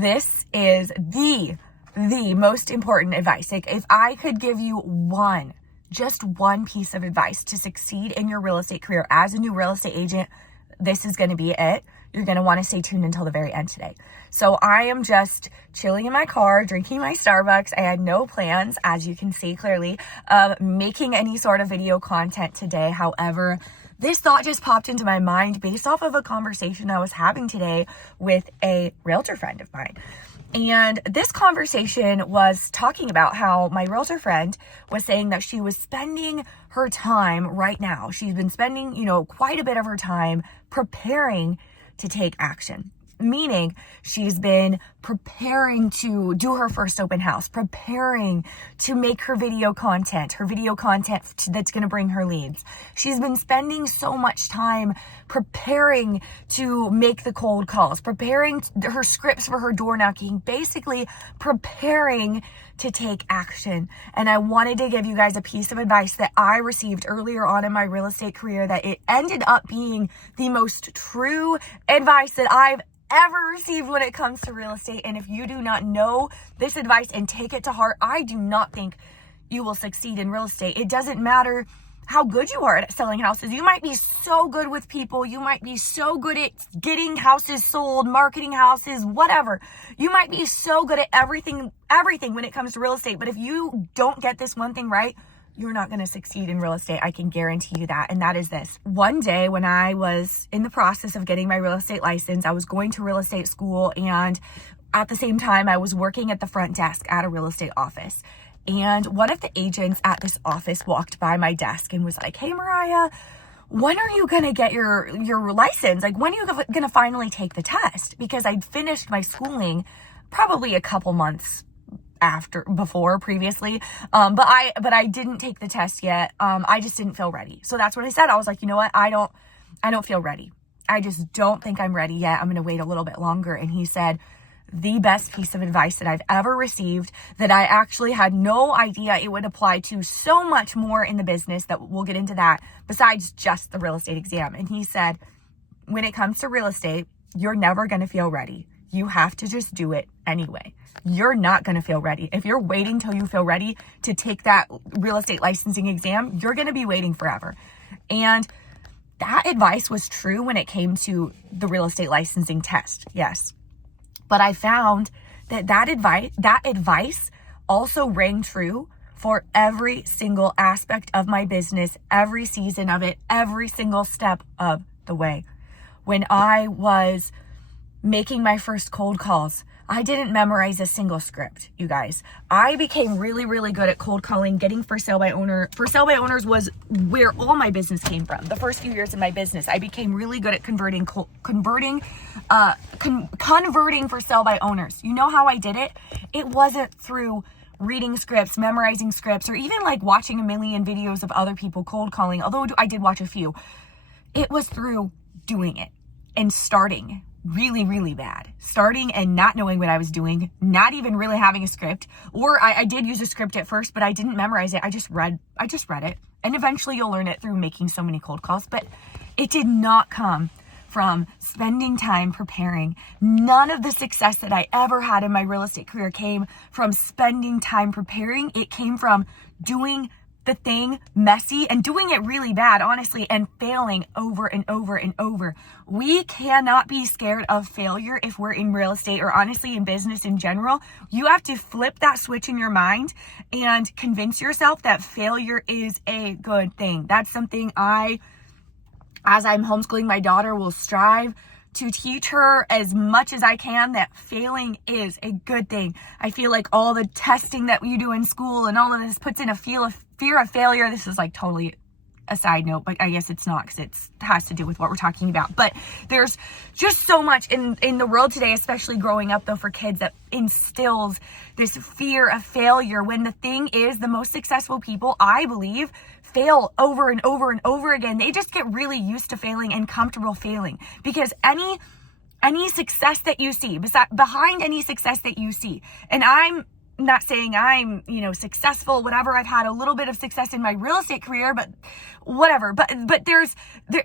this is the most important advice. Like, if I could give you just one piece of advice to succeed in your real estate career as a new real estate agent, this is going to be it. You're going to want to stay tuned until the very end today. So I am just chilling in my car, drinking my Starbucks. I had no plans, as you can see clearly, of making any sort of video content today. However, this thought just popped into my mind based off of a conversation I was having today with a realtor friend of mine. And this conversation was talking about how my realtor friend was saying that she was spending her time right now. She's been spending, quite a bit of her time preparing to take action. Meaning she's been preparing to do her first open house, preparing to make her video content that's going to bring her leads. She's been spending so much time preparing to make the cold calls, preparing her scripts for her door knocking, basically preparing to take action. And I wanted to give you guys a piece of advice that I received earlier on in my real estate career that it ended up being the most true advice that I've ever received when it comes to real estate. And if you do not know this advice and take it to heart, I do not think you will succeed in real estate. It doesn't matter how good you are at selling houses. You might be so good with people. You might be so good at getting houses sold, marketing houses, whatever. You might be so good at everything when it comes to real estate. But if you don't get this one thing right, you're not going to succeed in real estate. I can guarantee you that. And that is this. One day when I was in the process of getting my real estate license, I was going to real estate school, and at the same time, I was working at the front desk at a real estate office. And one of the agents at this office walked by my desk and was like, "Hey, Mariah, when are you going to get your license? Like, when are you going to finally take the test?" Because I'd finished my schooling probably a couple months previously. But I didn't take the test yet. I just didn't feel ready. So that's what I said. I was like, you know what? I don't feel ready. I just don't think I'm ready yet. I'm going to wait a little bit longer. And he said, the best piece of advice that I've ever received, that I actually had no idea it would apply to so much more in the business, that we'll get into that, besides just the real estate exam. And he said, when it comes to real estate, you're never going to feel ready. You have to just do it anyway. You're not going to feel ready. If you're waiting till you feel ready to take that real estate licensing exam, you're going to be waiting forever. And that advice was true when it came to the real estate licensing test. Yes. But I found that advice also rang true for every single aspect of my business, every season of it, every single step of the way. When I was making my first cold calls, I didn't memorize a single script, you guys. I became really, really good at cold calling, getting for sale by owner. For sale by owners was where all my business came from. The first few years of my business, I became really good at converting for sale by owners. You know how I did it? It wasn't through reading scripts, memorizing scripts, or even like watching a million videos of other people cold calling, although I did watch a few. It was through doing it and starting really, really bad. Starting and not knowing what I was doing, not even really having a script, or I did use a script at first, but I didn't memorize it. I just read it. And eventually you'll learn it through making so many cold calls, but it did not come from spending time preparing. None of the success that I ever had in my real estate career came from spending time preparing. It came from doing the thing messy and doing it really bad, honestly, and failing over and over and over. We cannot be scared of failure if we're in real estate, or honestly in business in general. You have to flip that switch in your mind and convince yourself that failure is a good thing. That's something as I'm homeschooling my daughter, will strive to teach her as much as I can, that failing is a good thing. I feel like all the testing that you do in school and all of this puts in a fear of failure. This is like totally a side note, but I guess it's not, because it has to do with what we're talking about. But there's just so much in the world today, especially growing up though, for kids, that instills this fear of failure, when the thing is, the most successful people, I believe, fail over and over and over again. They just get really used to failing and comfortable failing, because any success that you see, behind any success that you see, and I'm not saying I'm, successful, whatever. I've had a little bit of success in my real estate career, but whatever. But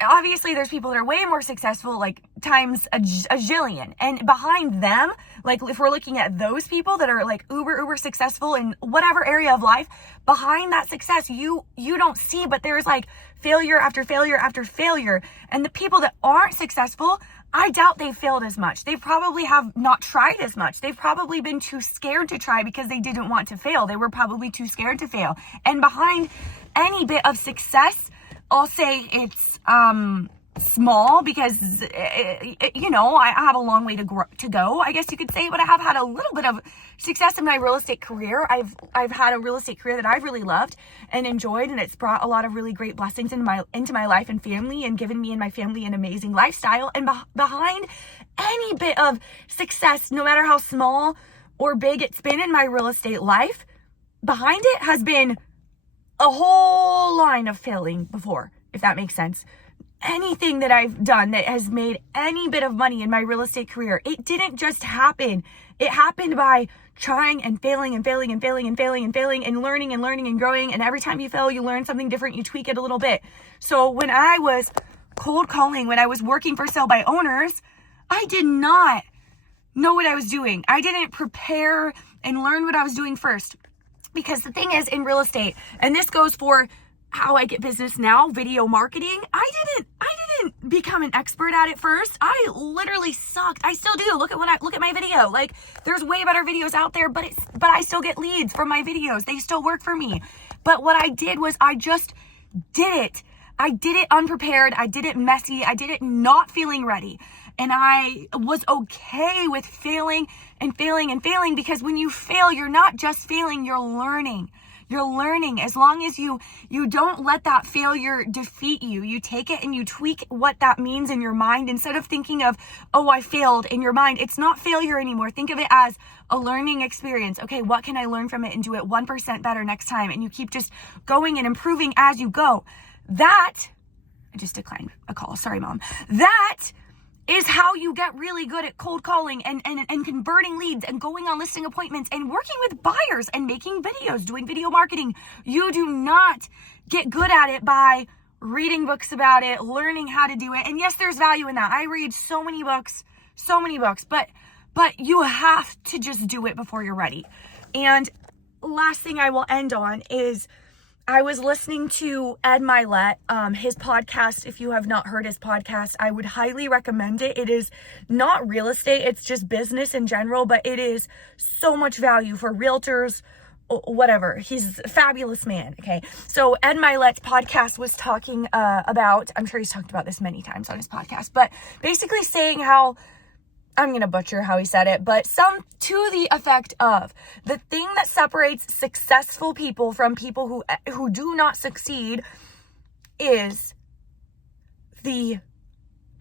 obviously there's people that are way more successful, like times a zillion. And behind them, like if we're looking at those people that are like uber successful in whatever area of life, behind that success, you don't see, but there's like failure after failure after failure. And the people that aren't successful, I doubt they failed as much. They probably have not tried as much. They've probably been too scared to try because they didn't want to fail. They were probably too scared to fail. And behind any bit of success, I'll say it's small because, I have a long way to go, I guess you could say, but I have had a little bit of success in my real estate career. I've had a real estate career that I've really loved and enjoyed, and it's brought a lot of really great blessings into my life and family, and given me and my family an amazing lifestyle. And behind any bit of success, no matter how small or big it's been in my real estate life, behind it has been a whole line of failing before, if that makes sense. Anything that I've done that has made any bit of money in my real estate career, it didn't just happen. It happened by trying and failing and failing and failing and failing and failing and learning and growing. And every time you fail, you learn something different. You tweak it a little bit. So when I was cold calling, when I was working for sell by owners, I did not know what I was doing. I didn't prepare and learn what I was doing first. Because the thing is, in real estate, and this goes for how I get business now, video marketing, I didn't become an expert at it first. I literally sucked. I still do. Look at my video. Like, there's way better videos out there, but I still get leads from my videos. They still work for me. But what I did was I just did it. I did it unprepared. I did it messy. I did it not feeling ready. And I was okay with failing and failing and failing, because when you fail, you're not just failing, you're learning. You're learning. As long as you don't let that failure defeat you. You take it and you tweak what that means in your mind. Instead of thinking of, oh, I failed in your mind, it's not failure anymore. Think of it as a learning experience. Okay, what can I learn from it and do it 1% better next time? And you keep just going and improving as you go. I just declined a call. Sorry, Mom. That is how you get really good at cold calling and converting leads and going on listing appointments and working with buyers and making videos, doing video marketing. You do not get good at it by reading books about it, learning how to do it. And yes, there's value in that. I read so many books, but you have to just do it before you're ready. And last thing I will end on is, I was listening to Ed Mylett, his podcast. If you have not heard his podcast, I would highly recommend it. It is not real estate, it's just business in general, but it is so much value for realtors, whatever. He's a fabulous man, okay? So Ed Mylett's podcast was talking about, I'm sure he's talked about this many times on his podcast, but basically saying how, I'm going to butcher how he said it, but some to the effect of, the thing that separates successful people from people who do not succeed is the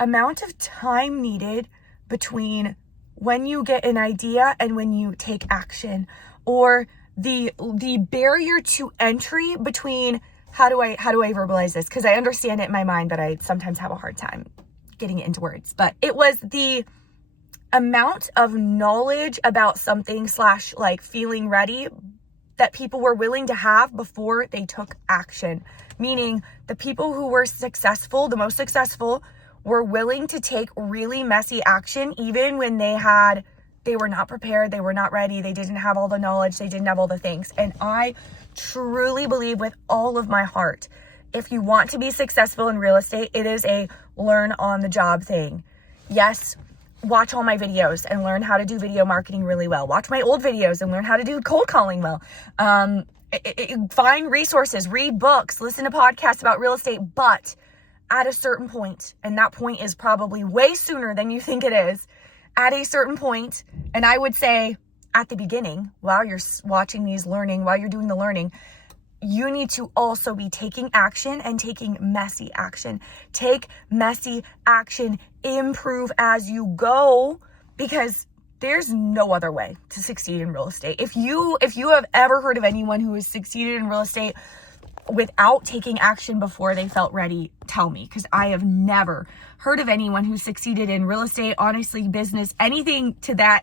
amount of time needed between when you get an idea and when you take action, or the barrier to entry between, how do I verbalize this? Because I understand it in my mind, but I sometimes have a hard time getting it into words. But it was the amount of knowledge about something / like feeling ready that people were willing to have before they took action. Meaning the people who were successful, the most successful, were willing to take really messy action even when they were not prepared, they were not ready, they didn't have all the knowledge, they didn't have all the things. And I truly believe with all of my heart, if you want to be successful in real estate, it is a learn on the job thing. Yes, watch all my videos and learn how to do video marketing really well. Watch my old videos and learn how to do cold calling well. Find resources, read books, listen to podcasts about real estate, but at a certain point, and that point is probably way sooner than you think it is, at a certain point, and I would say at the beginning, while you're watching these learning, while you're doing the learning, you need to also be taking action and taking messy action. Take messy action, improve as you go, because there's no other way to succeed in real estate. If you have ever heard of anyone who has succeeded in real estate without taking action before they felt ready, tell me, because I have never heard of anyone who succeeded in real estate, honestly, business, anything to that,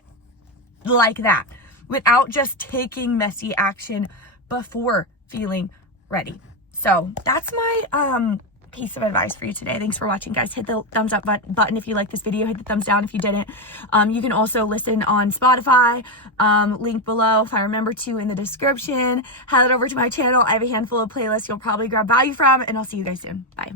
like that, without just taking messy action before feeling ready. So that's my piece of advice for you today. Thanks for watching, guys. Hit the thumbs up button if you like this video. Hit the thumbs down if you didn't. You can also listen on Spotify, link below if I remember to in the description. Head over to my channel. I have a handful of playlists you'll probably grab value from, and I'll see you guys soon. Bye.